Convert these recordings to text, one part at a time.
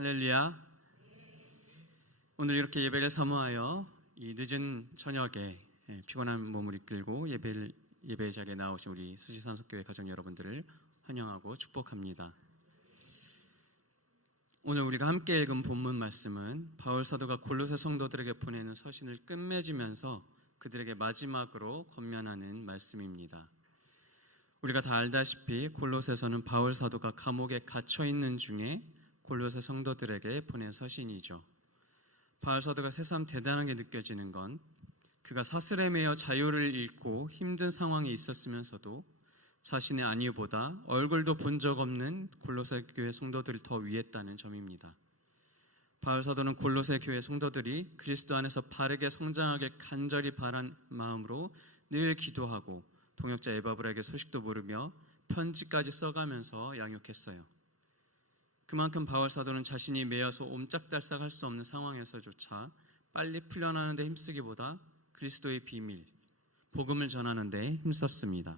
할렐루야. 오늘 이렇게 예배를 사모하여 이 늦은 저녁에 피곤한 몸을 이끌고 예배 자리에 나오신 우리 수지산속교회 가족 여러분들을 환영하고 축복합니다. 오늘 우리가 함께 읽은 본문 말씀은 바울 사도가 골로새 성도들에게 보내는 서신을 끝맺으면서 그들에게 마지막으로 권면하는 말씀입니다. 우리가 다 알다시피 골로새서는 바울 사도가 감옥에 갇혀 있는 중에 골로새 성도들에게 보낸 서신이죠. 바울 사도가 새삼 대단하게 느껴지는 건 그가 사슬에 매여 자유를 잃고 힘든 상황에 있었으면서도 자신의 안위보다 얼굴도 본 적 없는 골로새 교회 성도들을 더 위했다는 점입니다. 바울 사도는 골로새 교회 성도들이 그리스도 안에서 바르게 성장하길 간절히 바란 마음으로 늘 기도하고 동역자 에바브라에게 소식도 물으며 편지까지 써가면서 양육했어요. 그만큼 바울 사도는 자신이 매여서 옴짝달싹할 수 없는 상황에서조차 빨리 풀려나는 데 힘쓰기보다 그리스도의 비밀, 복음을 전하는 데 힘썼습니다.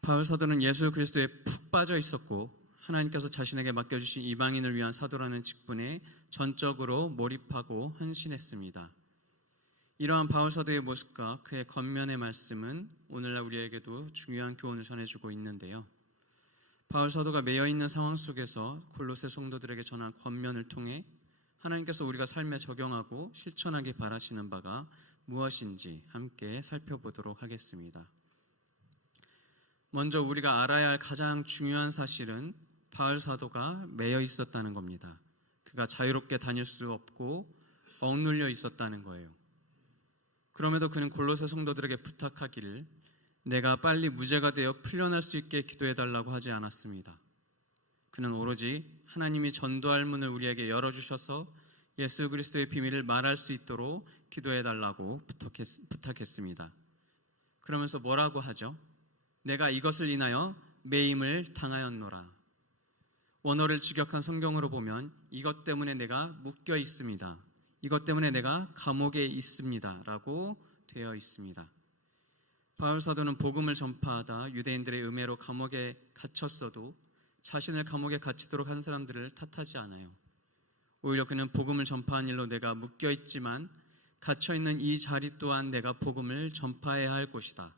바울 사도는 예수 그리스도에 푹 빠져 있었고 하나님께서 자신에게 맡겨주신 이방인을 위한 사도라는 직분에 전적으로 몰입하고 헌신했습니다. 이러한 바울 사도의 모습과 그의 권면의 말씀은 오늘날 우리에게도 중요한 교훈을 전해주고 있는데요. 바울 사도가 매여있는 상황 속에서 골로새 성도들에게 전한 권면을 통해 하나님께서 우리가 삶에 적용하고 실천하기 바라시는 바가 무엇인지 함께 살펴보도록 하겠습니다. 먼저 우리가 알아야 할 가장 중요한 사실은 바울 사도가 매여 있었다는 겁니다. 그가 자유롭게 다닐 수 없고 억눌려 있었다는 거예요. 그럼에도 그는 골로새 성도들에게 부탁하기를 내가 빨리 무죄가 되어 풀려날 수 있게 기도해달라고 하지 않았습니다. 그는 오로지 하나님이 전도할 문을 우리에게 열어주셔서 예수 그리스도의 비밀을 말할 수 있도록 기도해달라고 부탁했습니다. 그러면서 뭐라고 하죠? 내가 이것을 인하여 매임을 당하였노라. 원어를 직역한 성경으로 보면 이것 때문에 내가 묶여 있습니다. 이것 때문에 내가 감옥에 있습니다. 라고 되어 있습니다. 바울 사도는 복음을 전파하다 유대인들의 음해로 감옥에 갇혔어도 자신을 감옥에 갇히도록 한 사람들을 탓하지 않아요. 오히려 그는 복음을 전파한 일로 내가 묶여있지만 갇혀있는 이 자리 또한 내가 복음을 전파해야 할 곳이다.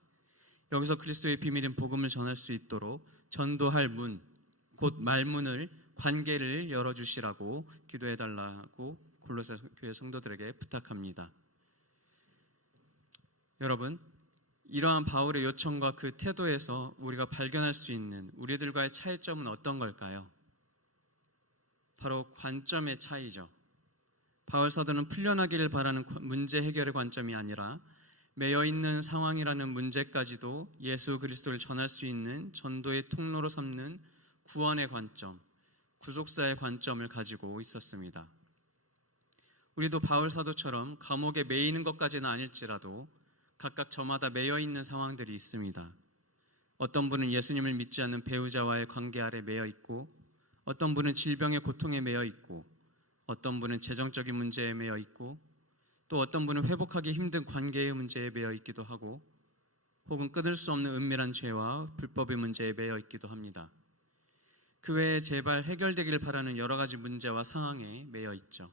여기서 그리스도의 비밀인 복음을 전할 수 있도록 전도할 문, 곧 말문을, 관계를 열어주시라고 기도해달라고 골로새 교회 성도들에게 부탁합니다. 여러분, 이러한 바울의 요청과 그 태도에서 우리가 발견할 수 있는 우리들과의 차이점은 어떤 걸까요? 바로 관점의 차이죠. 바울 사도는 풀려나기를 바라는 문제 해결의 관점이 아니라 매여있는 상황이라는 문제까지도 예수 그리스도를 전할 수 있는 전도의 통로로 삼는 구원의 관점, 구속사의 관점을 가지고 있었습니다. 우리도 바울 사도처럼 감옥에 매이는 것까지는 아닐지라도 각각 저마다 매여있는 상황들이 있습니다. 어떤 분은 예수님을 믿지 않는 배우자와의 관계 아래 매여있고, 어떤 분은 질병의 고통에 매여있고, 어떤 분은 재정적인 문제에 매여있고, 또 어떤 분은 회복하기 힘든 관계의 문제에 매여있기도 하고, 혹은 끊을 수 없는 은밀한 죄와 불법의 문제에 매여있기도 합니다. 그 외에 제발 해결되길 바라는 여러 가지 문제와 상황에 매여있죠.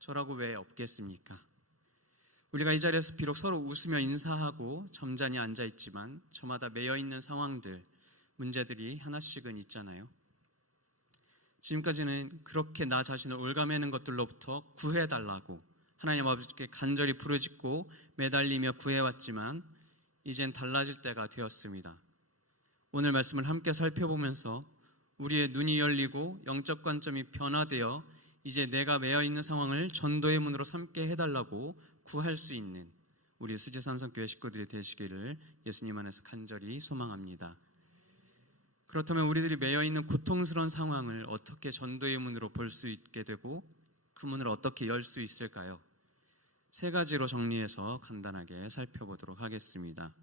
저라고 왜 없겠습니까? 우리가 이 자리에서 비록 서로 웃으며 인사하고 점잖이 앉아있지만 저마다 매여있는 상황들, 문제들이 하나씩은 있잖아요. 지금까지는 그렇게 나 자신을 올가매는 것들로부터 구해달라고 하나님 아버지께 간절히 부르짖고 매달리며 구해왔지만 이젠 달라질 때가 되었습니다. 오늘 말씀을 함께 살펴보면서 우리의 눈이 열리고 영적 관점이 변화되어 이제 내가 매여있는 상황을 전도의 문으로 삼게 해달라고 구할 수 있는 우리 수지산성교회 식구들이 되시기를 예수님 안에서 간절히 소망합니다. 그렇다면 우리들이 매여있는 고통스러운 상황을 어떻게 전도의 문으로 볼 수 있게 되고 그 문을 어떻게 열 수 있을까요? 세 가지로 정리해서 간단하게 살펴보도록 하겠습니다.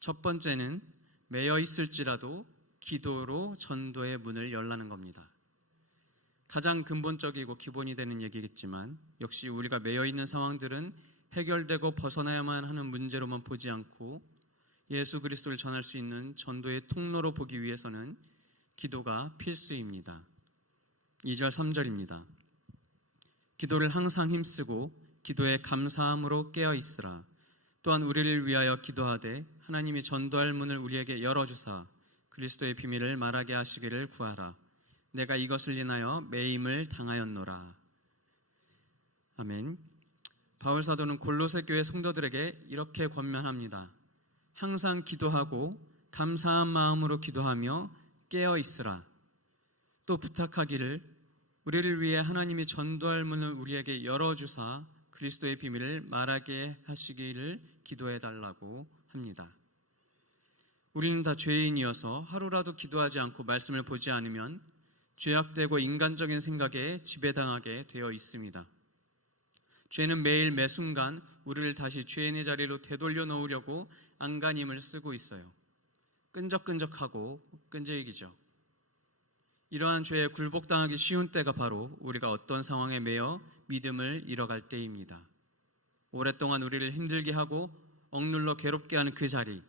첫 번째는 매여있을지라도 기도로 전도의 문을 열라는 겁니다. 가장 근본적이고 기본이 되는 얘기겠지만 역시 우리가 매여있는 상황들은 해결되고 벗어나야만 하는 문제로만 보지 않고 예수 그리스도를 전할 수 있는 전도의 통로로 보기 위해서는 기도가 필수입니다. 2절 3절입니다. 기도를 항상 힘쓰고 기도에 감사함으로 깨어 있으라. 또한 우리를 위하여 기도하되 하나님이 전도할 문을 우리에게 열어주사 그리스도의 비밀을 말하게 하시기를 구하라. 내가 이것을 인하여 매임을 당하였노라. 아멘. 바울 사도는 골로새 교회 성도들에게 이렇게 권면합니다. 항상 기도하고 감사한 마음으로 기도하며 깨어 있으라. 또 부탁하기를 우리를 위해 하나님이 전도할 문을 우리에게 열어주사 그리스도의 비밀을 말하게 하시기를 기도해 달라고 합니다. 우리는 다 죄인이어서 하루라도 기도하지 않고 말씀을 보지 않으면 죄악되고 인간적인 생각에 지배당하게 되어 있습니다. 죄는 매일 매순간 우리를 다시 죄인의 자리로 되돌려 놓으려고 안간힘을 쓰고 있어요. 끈적끈적하고 끈질기죠. 이러한 죄에 굴복당하기 쉬운 때가 바로 우리가 어떤 상황에 매여 믿음을 잃어갈 때입니다. 오랫동안 우리를 힘들게 하고 억눌러 괴롭게 하는 그 자리,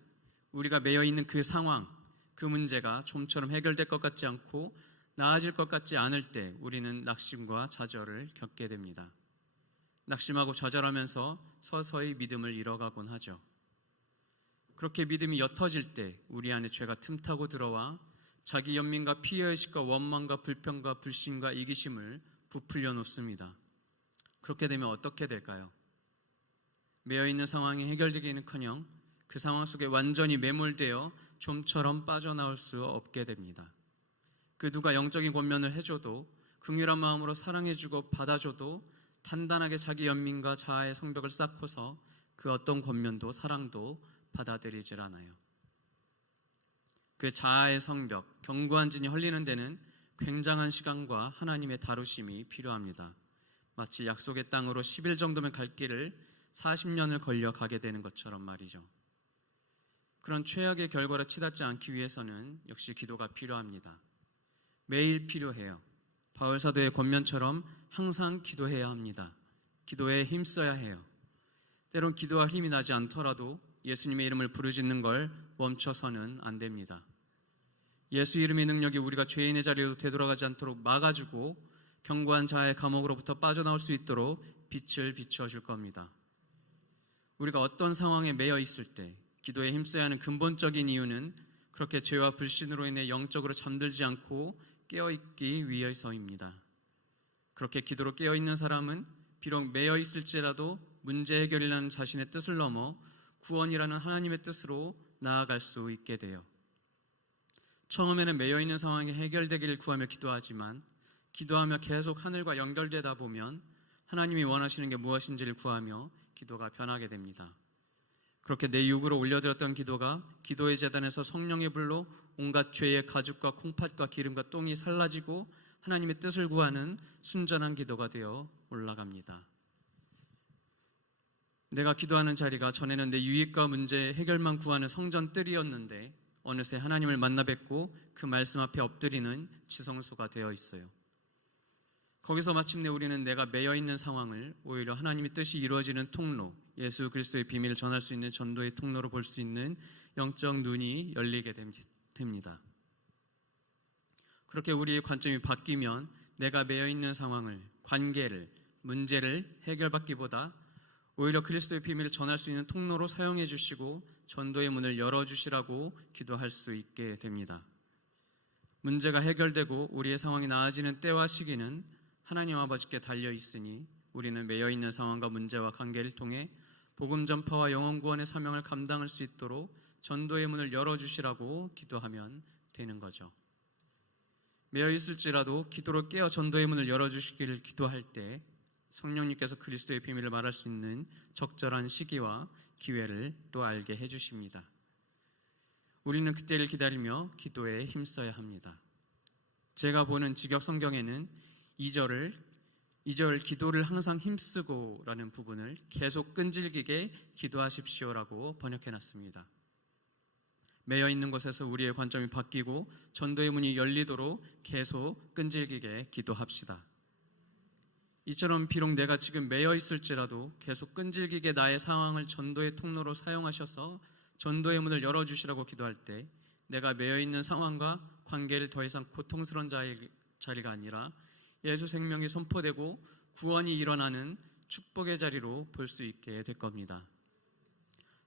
우리가 매여 있는 그 상황, 그 문제가 좀처럼 해결될 것 같지 않고 나아질 것 같지 않을 때 우리는 낙심과 좌절을 겪게 됩니다. 낙심하고 좌절하면서 서서히 믿음을 잃어가곤 하죠. 그렇게 믿음이 옅어질 때 우리 안에 죄가 틈타고 들어와 자기 연민과 피해의식과 원망과 불평과 불신과 이기심을 부풀려 놓습니다. 그렇게 되면 어떻게 될까요? 매여있는 상황이 해결되기는커녕 그 상황 속에 완전히 매몰되어 좀처럼 빠져나올 수 없게 됩니다. 그 누가 영적인 권면을 해줘도 긍휼한 마음으로 사랑해주고 받아줘도 단단하게 자기 연민과 자아의 성벽을 쌓고서 그 어떤 권면도 사랑도 받아들이질 않아요. 그 자아의 성벽, 견고한 진이 헐리는 데는 굉장한 시간과 하나님의 다루심이 필요합니다. 마치 약속의 땅으로 10일 정도면 갈 길을 40년을 걸려 가게 되는 것처럼 말이죠. 그런 최악의 결과를 치닫지 않기 위해서는 역시 기도가 필요합니다. 매일 필요해요. 바울 사도의 권면처럼 항상 기도해야 합니다. 기도에 힘써야 해요. 때론 기도할 힘이 나지 않더라도 예수님의 이름을 부르짖는 걸 멈춰서는 안 됩니다. 예수 이름의 능력이 우리가 죄인의 자리로 되돌아가지 않도록 막아주고 견고한 자아의 감옥으로부터 빠져나올 수 있도록 빛을 비추어줄 겁니다. 우리가 어떤 상황에 매여 있을 때 기도에 힘써야 하는 근본적인 이유는 그렇게 죄와 불신으로 인해 영적으로 잠들지 않고 깨어있기 위해서입니다. 그렇게 기도로 깨어있는 사람은 비록 매여 있을지라도 문제 해결이라는 자신의 뜻을 넘어 구원이라는 하나님의 뜻으로 나아갈 수 있게 돼요. 처음에는 매여있는 상황이 해결되기를 구하며 기도하지만 기도하며 계속 하늘과 연결되다 보면 하나님이 원하시는 게 무엇인지를 구하며 기도가 변하게 됩니다. 그렇게 내 육으로 올려드렸던 기도가 기도의 제단에서 성령의 불로 온갖 죄의 가죽과 콩팥과 기름과 똥이 살라지고 하나님의 뜻을 구하는 순전한 기도가 되어 올라갑니다. 내가 기도하는 자리가 전에는 내 유익과 문제 해결만 구하는 성전 뜰이었는데 어느새 하나님을 만나 뵙고 그 말씀 앞에 엎드리는 지성소가 되어 있어요. 거기서 마침내 우리는 내가 매여있는 상황을 오히려 하나님의 뜻이 이루어지는 통로, 예수 그리스도의 비밀을 전할 수 있는 전도의 통로로 볼 수 있는 영적 눈이 열리게 됩니다. 그렇게 우리의 관점이 바뀌면 내가 매여있는 상황을, 관계를, 문제를 해결받기보다 오히려 그리스도의 비밀을 전할 수 있는 통로로 사용해 주시고 전도의 문을 열어주시라고 기도할 수 있게 됩니다. 문제가 해결되고 우리의 상황이 나아지는 때와 시기는 하나님 아버지께 달려 있으니 우리는 매여있는 상황과 문제와 관계를 통해 복음 전파와 영혼 구원의 사명을 감당할 수 있도록 전도의 문을 열어주시라고 기도하면 되는 거죠. 매여있을지라도 기도로 깨어 전도의 문을 열어주시기를 기도할 때 성령님께서 그리스도의 비밀을 말할 수 있는 적절한 시기와 기회를 또 알게 해주십니다. 우리는 그때를 기다리며 기도에 힘써야 합니다. 제가 보는 직역 성경에는 2절 기도를 항상 힘쓰고 라는 부분을 계속 끈질기게 기도하십시오라고 번역해놨습니다. 매여있는 곳에서 우리의 관점이 바뀌고 전도의 문이 열리도록 계속 끈질기게 기도합시다. 이처럼 비록 내가 지금 매여 있을지라도 계속 끈질기게 나의 상황을 전도의 통로로 사용하셔서 전도의 문을 열어주시라고 기도할 때 내가 매여 있는 상황과 관계를 더 이상 고통스러운 자리가 아니라 예수 생명이 선포되고 구원이 일어나는 축복의 자리로 볼 수 있게 될 겁니다.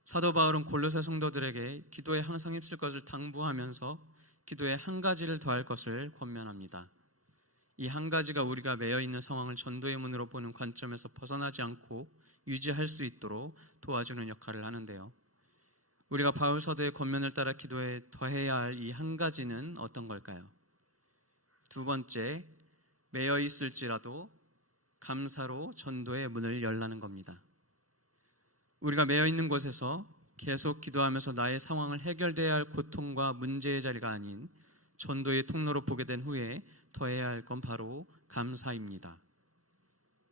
사도 바울은 골로새 성도들에게 기도에 항상 힘쓸 것을 당부하면서 기도에 한 가지를 더할 것을 권면합니다. 이 한 가지가 우리가 매여 있는 상황을 전도의 문으로 보는 관점에서 벗어나지 않고 유지할 수 있도록 도와주는 역할을 하는데요. 우리가 바울 사도의 권면을 따라 기도에 더해야 할 이 한 가지는 어떤 걸까요? 두 번째, 매여 있을지라도 감사로 전도의 문을 열라는 겁니다. 우리가 매여 있는 곳에서 계속 기도하면서 나의 상황을 해결돼야 할 고통과 문제의 자리가 아닌 전도의 통로로 보게 된 후에 더해야 할 건 바로 감사입니다.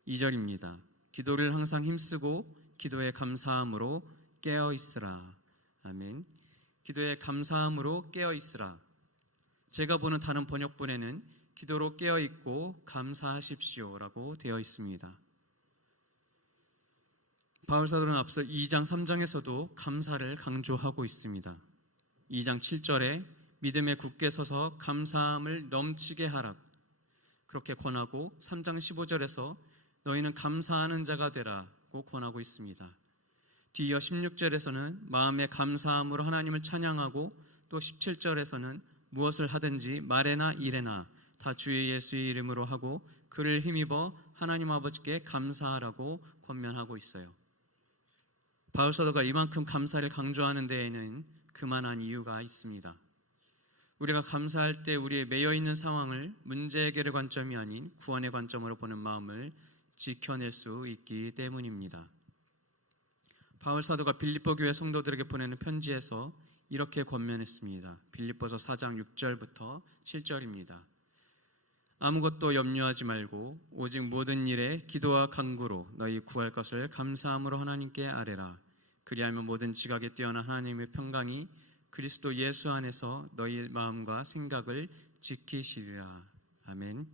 2절입니다. 기도를 항상 힘쓰고 기도에 감사함으로 깨어 있으라. 아멘. 기도에 감사함으로 깨어 있으라. 제가 보는 다른 번역본에는 기도로 깨어 있고 감사하십시오라고 되어 있습니다. 바울 사도는 앞서 2장 3장에서도 감사를 강조하고 있습니다. 2장 7절에 믿음에 굳게 서서 감사함을 넘치게 하라 그렇게 권하고 3장 15절에서 너희는 감사하는 자가 되라고 권하고 있습니다. 뒤이어 16절에서는 마음의 감사함으로 하나님을 찬양하고 또 17절에서는 무엇을 하든지 말에나 일에나 다 주의 예수의 이름으로 하고 그를 힘입어 하나님 아버지께 감사하라고 권면하고 있어요. 바울 사도가 이만큼 감사를 강조하는 데에는 그만한 이유가 있습니다. 우리가 감사할 때 우리의 매여 있는 상황을 문제 해결의 관점이 아닌 구원의 관점으로 보는 마음을 지켜낼 수 있기 때문입니다. 바울 사도가 빌립보 교회 성도들에게 보내는 편지에서 이렇게 권면했습니다. 빌립보서 4장 6절부터 7절입니다. 아무것도 염려하지 말고 오직 모든 일에 기도와 간구로 너희 구할 것을 감사함으로 하나님께 아뢰라. 그리하면 모든 지각에 뛰어난 하나님의 평강이 그리스도 예수 안에서 너희 마음과 생각을 지키시리라. 아멘.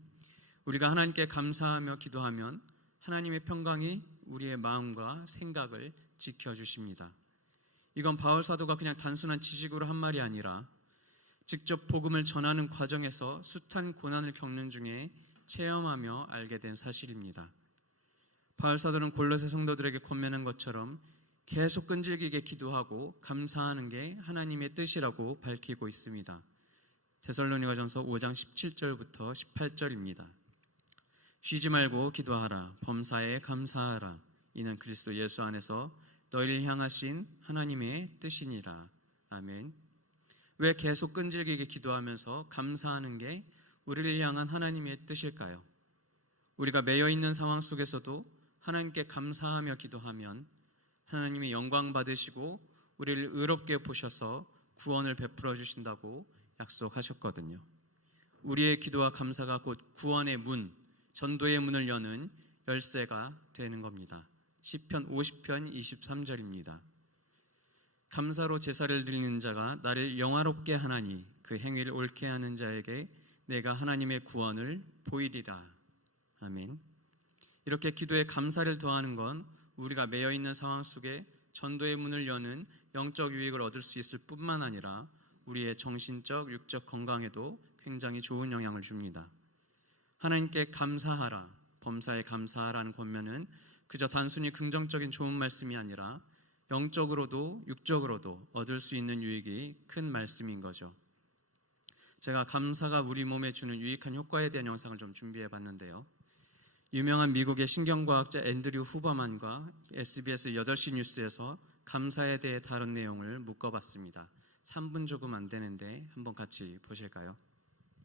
우리가 하나님께 감사하며 기도하면 하나님의 평강이 우리의 마음과 생각을 지켜주십니다. 이건 바울 사도가 그냥 단순한 지식으로 한 말이 아니라 직접 복음을 전하는 과정에서 숱한 고난을 겪는 중에 체험하며 알게 된 사실입니다. 바울 사도는 골로새 성도들에게 권면한 것처럼 계속 끈질기게 기도하고 감사하는 게 하나님의 뜻이라고 밝히고 있습니다. 데살로니가전서 5장 17절부터 18절입니다. 쉬지 말고 기도하라. 범사에 감사하라. 이는 그리스도 예수 안에서 너희를 향하신 하나님의 뜻이니라. 아멘. 왜 계속 끈질기게 기도하면서 감사하는 게 우리를 향한 하나님의 뜻일까요? 우리가 매여 있는 상황 속에서도 하나님께 감사하며 기도하면 하나님이 영광 받으시고 우리를 의롭게 보셔서 구원을 베풀어 주신다고 약속하셨거든요. 우리의 기도와 감사가 곧 구원의 문, 전도의 문을 여는 열쇠가 되는 겁니다. 시편 50편 23절입니다. 감사로 제사를 드리는 자가 나를 영화롭게 하나니 그 행위를 옳게 하는 자에게 내가 하나님의 구원을 보이리라. 아멘. 이렇게 기도에 감사를 더하는 건 우리가 매여 있는 상황 속에 전도의 문을 여는 영적 유익을 얻을 수 있을 뿐만 아니라 우리의 정신적, 육적 건강에도 굉장히 좋은 영향을 줍니다. 하나님께 감사하라, 범사에 감사하라는 권면은 그저 단순히 긍정적인 좋은 말씀이 아니라 영적으로도 육적으로도 얻을 수 있는 유익이 큰 말씀인 거죠. 제가 감사가 우리 몸에 주는 유익한 효과에 대한 영상을 좀 준비해 봤는데요. 유명한 미국의 신경과학자 앤드류 후버만과 SBS 8시 뉴스에서 감사에 대해 다룬 내용을 묶어봤습니다. 3분 조금 안 되는데 한번 같이 보실까요?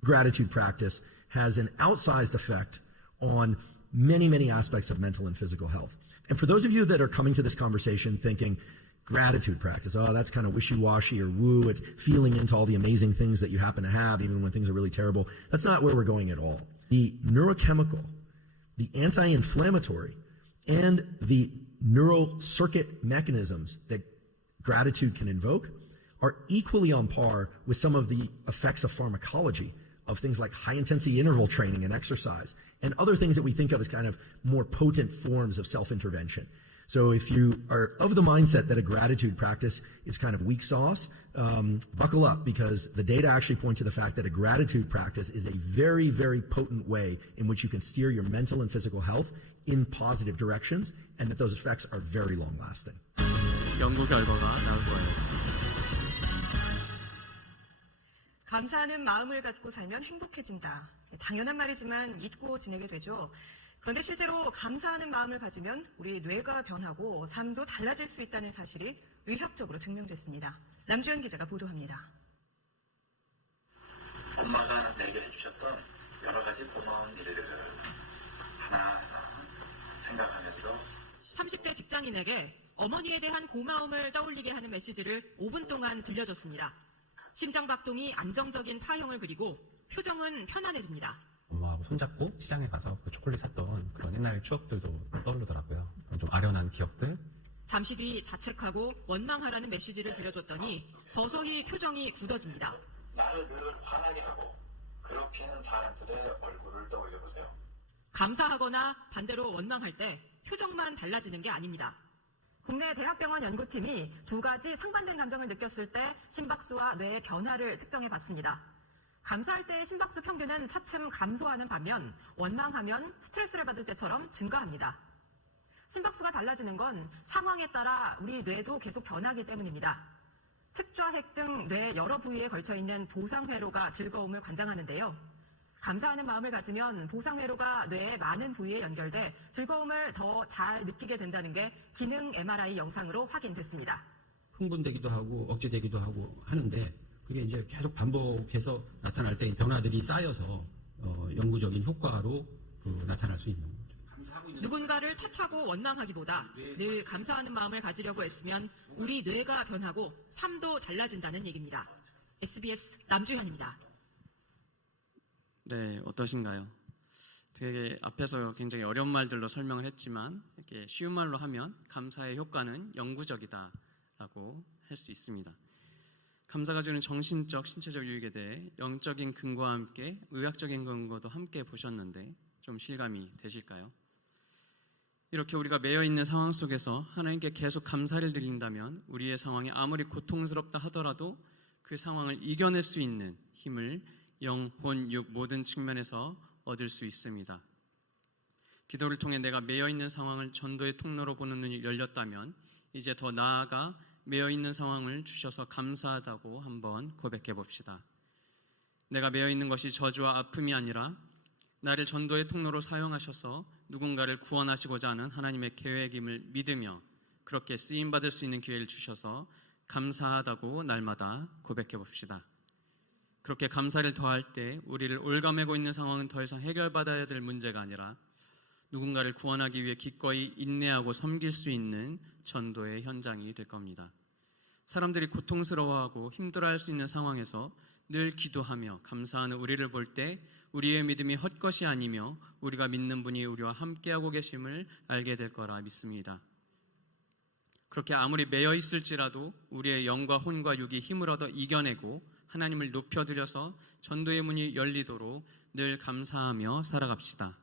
Gratitude practice has an outsized effect on many aspects of mental and physical health. And for those of you that are coming to this conversation thinking, gratitude practice, oh, that's kind of wishy-washy or woo, it's feeling into all the amazing things that you happen to have even when things are really terrible. That's not where we're going at all. The neurochemical, the anti-inflammatory, and the neural circuit mechanisms that gratitude can invoke are equally on par with some of the effects of pharmacology, of things like high-intensity interval training and exercise, and other things that we think of as kind of more potent forms of self-intervention. So if you are of the mindset that a gratitude practice is kind of weak sauce, buckle up, because the data actually point to the fact that a gratitude practice is a very, very potent way in which you can steer your mental and physical health in positive directions, and that those effects are very long lasting. 연구 결과가 나올 거예요. 감사하는 마음을 갖고 살면 행복해진다. 당연한 말이지만 잊고 지내게 되죠. 그런데 실제로 감사하는 마음을 가지면 우리 뇌가 변하고 삶도 달라질 수 있다는 사실이 의학적으로 증명됐습니다. 남주현 기자가 보도합니다. 엄마가 내게 해주셨던 여러 가지 고마운 일들을 하나하나 생각하면서 30대 직장인에게 어머니에 대한 고마움을 떠올리게 하는 메시지를 5분 동안 들려줬습니다. 심장박동이 안정적인 파형을 그리고 표정은 편안해집니다. 엄마하고 손잡고 시장에 가서 그 초콜릿 샀던 그런 옛날 추억들도 떠오르더라고요. 좀 아련한 기억들. 잠시 뒤 자책하고 원망하라는 메시지를 들려줬더니 서서히 표정이 굳어집니다. 나를 늘 화나게 하고 괴롭히는 사람들의 얼굴을 떠올려보세요. 감사하거나 반대로 원망할 때 표정만 달라지는 게 아닙니다. 국내 대학병원 연구팀이 두 가지 상반된 감정을 느꼈을 때 심박수와 뇌의 변화를 측정해 봤습니다. 감사할 때의 심박수 평균은 차츰 감소하는 반면 원망하면 스트레스를 받을 때처럼 증가합니다. 심박수가 달라지는 건 상황에 따라 우리 뇌도 계속 변하기 때문입니다. 측좌핵 등 뇌 여러 부위에 걸쳐 있는 보상회로가 즐거움을 관장하는데요. 감사하는 마음을 가지면 보상회로가 뇌의 많은 부위에 연결돼 즐거움을 더 잘 느끼게 된다는 게 기능 MRI 영상으로 확인됐습니다. 흥분되기도 하고 억제되기도 하고 하는데 그게 이제 계속 반복해서 나타날 때 변화들이 쌓여서 영구적인 효과로 나타날 수 있는 거죠. 누군가를 탓하고 원망하기보다 늘 감사하는 마음을 가지려고 애쓰면 우리 뇌가 변하고 삶도 달라진다는 얘기입니다. SBS 남주현입니다. 네, 어떠신가요? 되게 앞에서 굉장히 어려운 말들로 설명을 했지만 이렇게 쉬운 말로 하면 감사의 효과는 영구적이다라고 할 수 있습니다. 감사가 주는 정신적, 신체적 유익에 대해 영적인 근거와 함께 의학적인 근거도 함께 보셨는데 좀 실감이 되실까요? 이렇게 우리가 매여 있는 상황 속에서 하나님께 계속 감사를 드린다면 우리의 상황이 아무리 고통스럽다 하더라도 그 상황을 이겨낼 수 있는 힘을 영, 혼, 육 모든 측면에서 얻을 수 있습니다. 기도를 통해 내가 매여 있는 상황을 전도의 통로로 보는 눈이 열렸다면 이제 더 나아가 매여 있는 상황을 주셔서 감사하다고 한번 고백해 봅시다. 내가 매여 있는 것이 저주와 아픔이 아니라 나를 전도의 통로로 사용하셔서 누군가를 구원하시고자 하는 하나님의 계획임을 믿으며 그렇게 쓰임받을 수 있는 기회를 주셔서 감사하다고 날마다 고백해 봅시다. 그렇게 감사를 더할 때 우리를 올가매고 있는 상황은 더 이상 해결받아야 될 문제가 아니라 누군가를 구원하기 위해 기꺼이 인내하고 섬길 수 있는 전도의 현장이 될 겁니다. 사람들이 고통스러워하고 힘들어할 수 있는 상황에서 늘 기도하며 감사하는 우리를 볼 때 우리의 믿음이 헛것이 아니며 우리가 믿는 분이 우리와 함께하고 계심을 알게 될 거라 믿습니다. 그렇게 아무리 매여 있을지라도 우리의 영과 혼과 육이 힘을 얻어 이겨내고 하나님을 높여드려서 전도의 문이 열리도록 늘 감사하며 살아갑시다.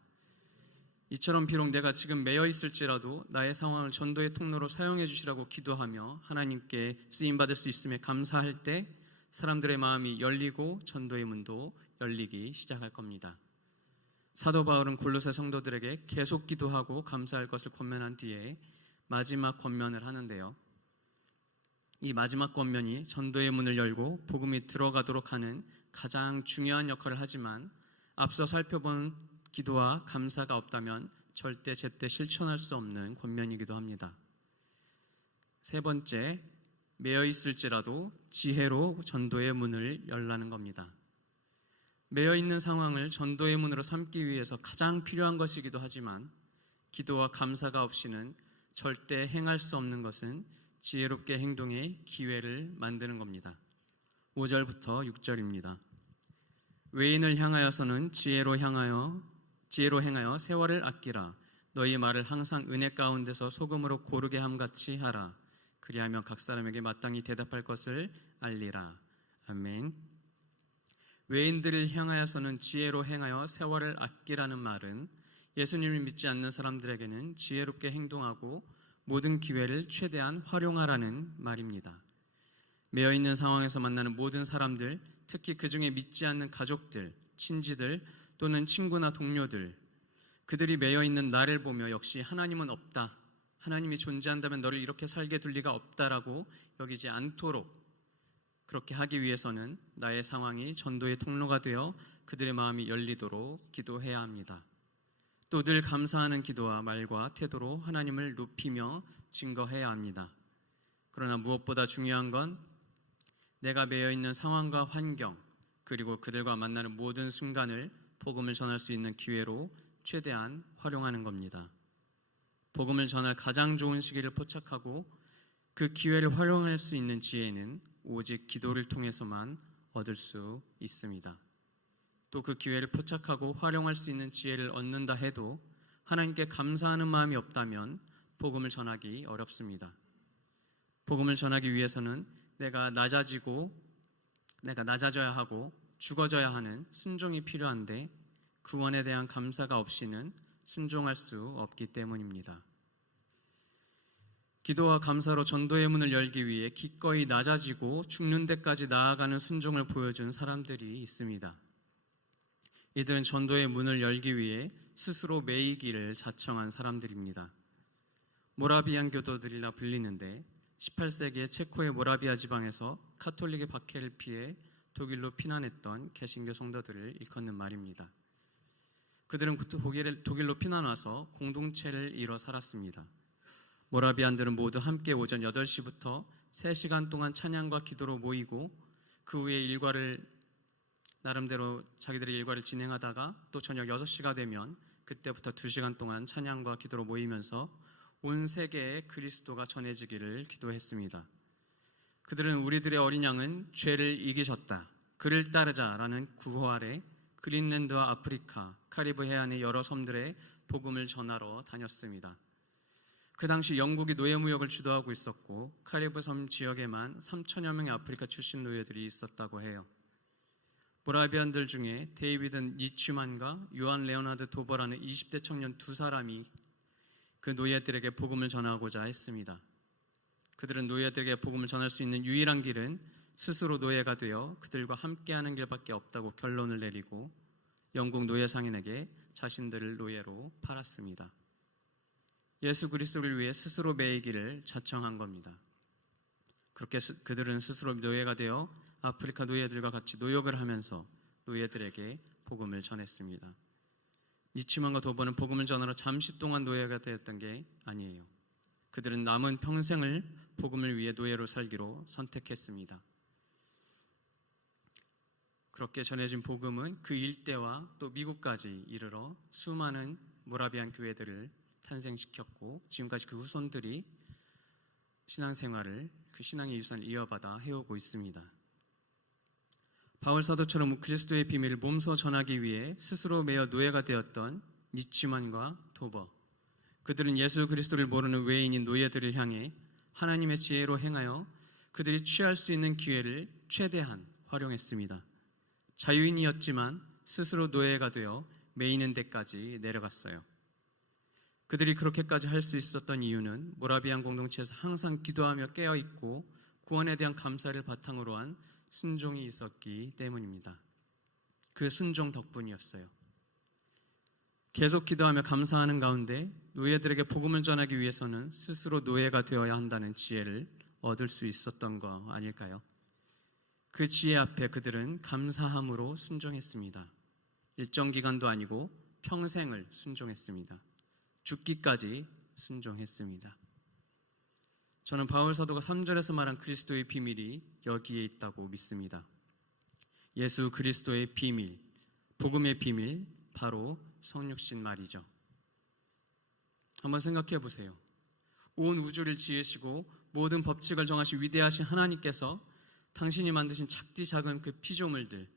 이처럼 비록 내가 지금 매여 있을지라도 나의 상황을 전도의 통로로 사용해 주시라고 기도하며 하나님께 쓰임받을 수 있음에 감사할 때 사람들의 마음이 열리고 전도의 문도 열리기 시작할 겁니다. 사도 바울은 골로새 성도들에게 계속 기도하고 감사할 것을 권면한 뒤에 마지막 권면을 하는데요. 이 마지막 권면이 전도의 문을 열고 복음이 들어가도록 하는 가장 중요한 역할을 하지만 앞서 살펴본 기도와 감사가 없다면 절대 제때 실천할 수 없는 권면이기도 합니다. 세 번째, 매여 있을지라도 지혜로 전도의 문을 열라는 겁니다. 매여 있는 상황을 전도의 문으로 삼기 위해서 가장 필요한 것이기도 하지만 기도와 감사가 없이는 절대 행할 수 없는 것은 지혜롭게 행동의 기회를 만드는 겁니다. 5절부터 6절입니다. 외인을 향하여서는 지혜로 행하여 세월을 아끼라. 너희 말을 항상 은혜 가운데서 소금으로 고르게 함같이 하라. 그리하면 각 사람에게 마땅히 대답할 것을 알리라. 아멘. 외인들을 향하여서는 지혜로 행하여 세월을 아끼라는 말은 예수님을 믿지 않는 사람들에게는 지혜롭게 행동하고 모든 기회를 최대한 활용하라는 말입니다. 매여 있는 상황에서 만나는 모든 사람들, 특히 그 중에 믿지 않는 가족들, 친지들 또는 친구나 동료들, 그들이 매여 있는 나를 보며 역시 하나님은 없다, 하나님이 존재한다면 너를 이렇게 살게 둘 리가 없다라고 여기지 않도록, 그렇게 하기 위해서는 나의 상황이 전도의 통로가 되어 그들의 마음이 열리도록 기도해야 합니다. 또 늘 감사하는 기도와 말과 태도로 하나님을 높이며 증거해야 합니다. 그러나 무엇보다 중요한 건 내가 매여 있는 상황과 환경, 그리고 그들과 만나는 모든 순간을 복음을 전할 수 있는 기회로 최대한 활용하는 겁니다. 복음을 전할 가장 좋은 시기를 포착하고 그 기회를 활용할 수 있는 지혜는 오직 기도를 통해서만 얻을 수 있습니다. 또 그 기회를 포착하고 활용할 수 있는 지혜를 얻는다 해도 하나님께 감사하는 마음이 없다면 복음을 전하기 어렵습니다. 복음을 전하기 위해서는 내가 낮아져야 하고 죽어져야 하는 순종이 필요한데 구원에 대한 감사가 없이는 순종할 수 없기 때문입니다. 기도와 감사로 전도의 문을 열기 위해 기꺼이 낮아지고 죽는 데까지 나아가는 순종을 보여준 사람들이 있습니다. 이들은 전도의 문을 열기 위해 스스로 매이기를 자청한 사람들입니다. 모라비안 교도들이라 불리는데 18세기에 체코의 모라비아 지방에서 카톨릭의 박해를 피해 독일로 피난했던 개신교 성도들을 일컫는 말입니다. 그들은 독일로 피난 와서 공동체를 이뤄 살았습니다. 모라비안들은 모두 함께 오전 8시부터 3시간 동안 찬양과 기도로 모이고 그 후에 나름대로 자기들의 일과를 진행하다가 또 저녁 6시가 되면 그때부터 2시간 동안 찬양과 기도로 모이면서 온 세계에 그리스도가 전해지기를 기도했습니다. 그들은 우리들의 어린 양은 죄를 이기셨다, 그를 따르자라는 구호 아래 그린랜드와 아프리카, 카리브 해안의 여러 섬들에 복음을 전하러 다녔습니다. 그 당시 영국이 노예무역을 주도하고 있었고 카리브 섬 지역에만 3천여 명의 아프리카 출신 노예들이 있었다고 해요. 모라비안들 중에 데이비드 니츠만과 요한 레오나드 도버라는 20대 청년 2사람이 그 노예들에게 복음을 전하고자 했습니다. 그들은 노예들에게 복음을 전할 수 있는 유일한 길은 스스로 노예가 되어 그들과 함께하는 길밖에 없다고 결론을 내리고 영국 노예 상인에게 자신들을 노예로 팔았습니다. 예수 그리스도를 위해 스스로 매이기를 자청한 겁니다. 그렇게 그들은 스스로 노예가 되어 아프리카 노예들과 같이 노역을 하면서 노예들에게 복음을 전했습니다. 니츠만과 도버는 복음을 전하러 잠시 동안 노예가 되었던 게 아니에요. 그들은 남은 평생을 복음을 위해 노예로 살기로 선택했습니다. 그렇게 전해진 복음은 그 일대와 또 미국까지 이르러 수많은 모라비안 교회들을 탄생시켰고 지금까지 그 후손들이 신앙생활을, 그 신앙의 유산을 이어받아 해오고 있습니다. 바울 사도처럼 그리스도의 비밀을 몸소 전하기 위해 스스로 매여 노예가 되었던 니츠만과 도버, 그들은 예수 그리스도를 모르는 외인인 노예들을 향해 하나님의 지혜로 행하여 그들이 취할 수 있는 기회를 최대한 활용했습니다. 자유인이었지만 스스로 노예가 되어 매이는 데까지 내려갔어요. 그들이 그렇게까지 할 수 있었던 이유는 모라비안 공동체에서 항상 기도하며 깨어있고 구원에 대한 감사를 바탕으로 한 순종이 있었기 때문입니다. 그 순종 덕분이었어요. 계속 기도하며 감사하는 가운데 노예들에게 복음을 전하기 위해서는 스스로 노예가 되어야 한다는 지혜를 얻을 수 있었던 거 아닐까요? 그 지혜 앞에 그들은 감사함으로 순종했습니다. 일정 기간도 아니고 평생을 순종했습니다. 죽기까지 순종했습니다. 저는 바울 사도가 3절에서 말한 그리스도의 비밀이 여기에 있다고 믿습니다. 예수 그리스도의 비밀, 복음의 비밀, 바로 성육신 말이죠. 한번 생각해 보세요. 온 우주를 지으시고 모든 법칙을 정하신 위대하신 하나님께서 당신이 만드신 작디 작은 그 피조물들,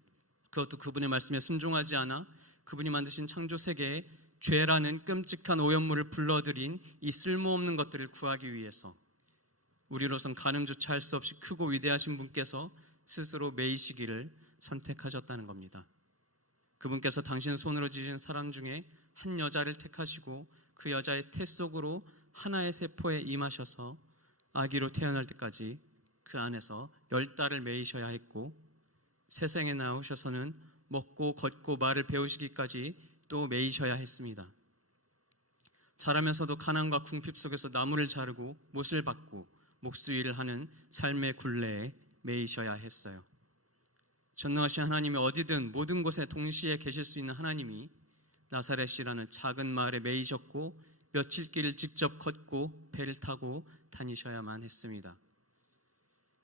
그것도 그분의 말씀에 순종하지 않아 그분이 만드신 창조 세계에 죄라는 끔찍한 오염물을 불러들인 이 쓸모없는 것들을 구하기 위해서 우리로선 가늠조차 할 수 없이 크고 위대하신 분께서 스스로 매이시기를 선택하셨다는 겁니다. 그분께서 당신 손으로 지으신 사람 중에 한 여자를 택하시고 그 여자의 태 속으로 하나의 세포에 임하셔서 아기로 태어날 때까지 그 안에서 10달을 매이셔야 했고, 세상에 나오셔서는 먹고 걷고 말을 배우시기까지 또 매이셔야 했습니다. 자라면서도 가난과 궁핍 속에서 나무를 자르고 못을 받고 목수일을 하는 삶의 굴레에 매이셔야 했어요. 전능하신 하나님이 어디든 모든 곳에 동시에 계실 수 있는 하나님이 나사렛이라는 작은 마을에 매이셨고 며칠 길을 직접 걷고 배를 타고 다니셔야만 했습니다.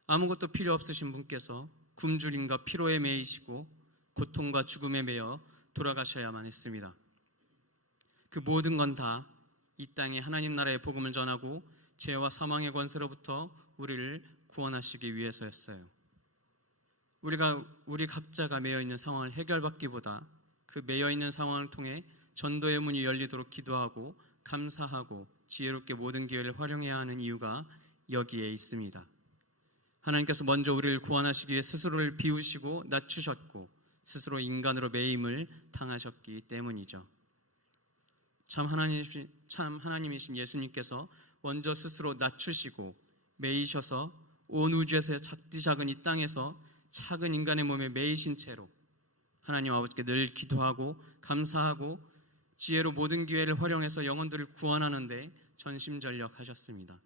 아무것도 필요 없으신 분께서 굶주림과 피로에 매이시고 고통과 죽음에 매여 돌아가셔야만 했습니다. 그 모든 건 다 이 땅에 하나님 나라의 복음을 전하고 죄와 사망의 권세로부터 우리를 구원하시기 위해서였어요. 우리 각자가 매여 있는 상황을 해결받기보다 그 매여 있는 상황을 통해 전도의 문이 열리도록 기도하고 감사하고 지혜롭게 모든 기회를 활용해야 하는 이유가 여기에 있습니다. 하나님께서 먼저 우리를 구원하시기 위해 스스로를 비우시고 낮추셨고 스스로 인간으로 매임을 당하셨기 때문이죠. 참 하나님이신 예수님께서 먼저 스스로 낮추시고 매이셔서 온 우주에서 작디 작은 이 땅에서 작은 인간의 몸에 매이신 채로 하나님 아버지께 늘 기도하고 감사하고 지혜로 모든 기회를 활용해서 영혼들을 구원하는데 전심전력하셨습니다.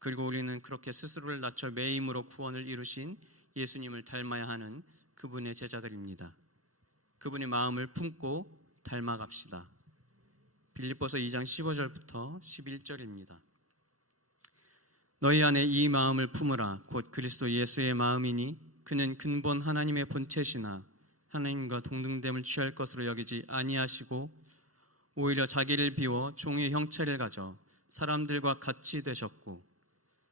그리고 우리는 그렇게 스스로를 낮춰 매임으로 구원을 이루신 예수님을 닮아야 하는 그분의 제자들입니다. 그분의 마음을 품고 닮아갑시다. 빌립보서 2장 15절부터 11절입니다. 너희 안에 이 마음을 품으라. 곧 그리스도 예수의 마음이니 그는 근본 하나님의 본체시나 하나님과 동등됨을 취할 것으로 여기지 아니하시고 오히려 자기를 비워 종의 형체를 가져 사람들과 같이 되셨고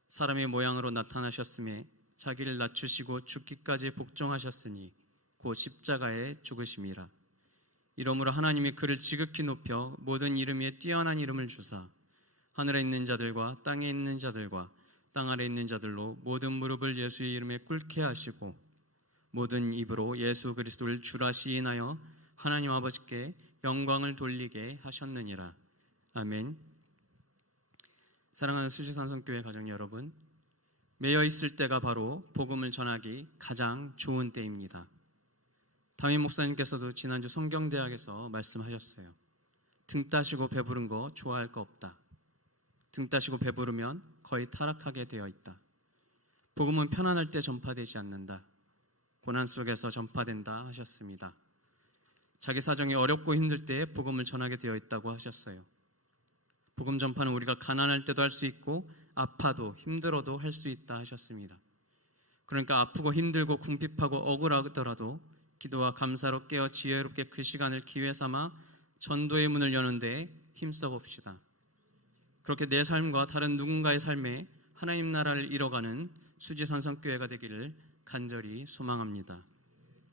사람의 모양으로 나타나셨음에 자기를 낮추시고 죽기까지 복종하셨으니 곧 십자가에 죽으심이라. 이러므로 하나님이 그를 지극히 높여 모든 이름 위에 뛰어난 이름을 주사 하늘에 있는 자들과 땅에 있는 자들과 땅 아래 있는 자들로 모든 무릎을 예수의 이름에 꿇게 하시고 모든 입으로 예수 그리스도를 주라 시인하여 하나님 아버지께 영광을 돌리게 하셨느니라. 아멘. 사랑하는 수지산성교회 가정 여러분, 매여 있을 때가 바로 복음을 전하기 가장 좋은 때입니다. 담임 목사님께서도 지난주 성경대학에서 말씀하셨어요. 등 따시고 배부른 거 좋아할 거 없다. 등 따시고 배부르면 거의 타락하게 되어 있다. 복음은 편안할 때 전파되지 않는다. 고난 속에서 전파된다 하셨습니다. 자기 사정이 어렵고 힘들 때 복음을 전하게 되어 있다고 하셨어요. 복음 전파는 우리가 가난할 때도 할 수 있고 아파도 힘들어도 할 수 있다 하셨습니다. 그러니까 아프고 힘들고 궁핍하고 억울하더라도 기도와 감사로 깨어 지혜롭게 그 시간을 기회 삼아 전도의 문을 여는 데 힘써 봅시다. 그렇게 내 삶과 다른 누군가의 삶에 하나님 나라를 이뤄가는 수지산성교회가 되기를 간절히 소망합니다.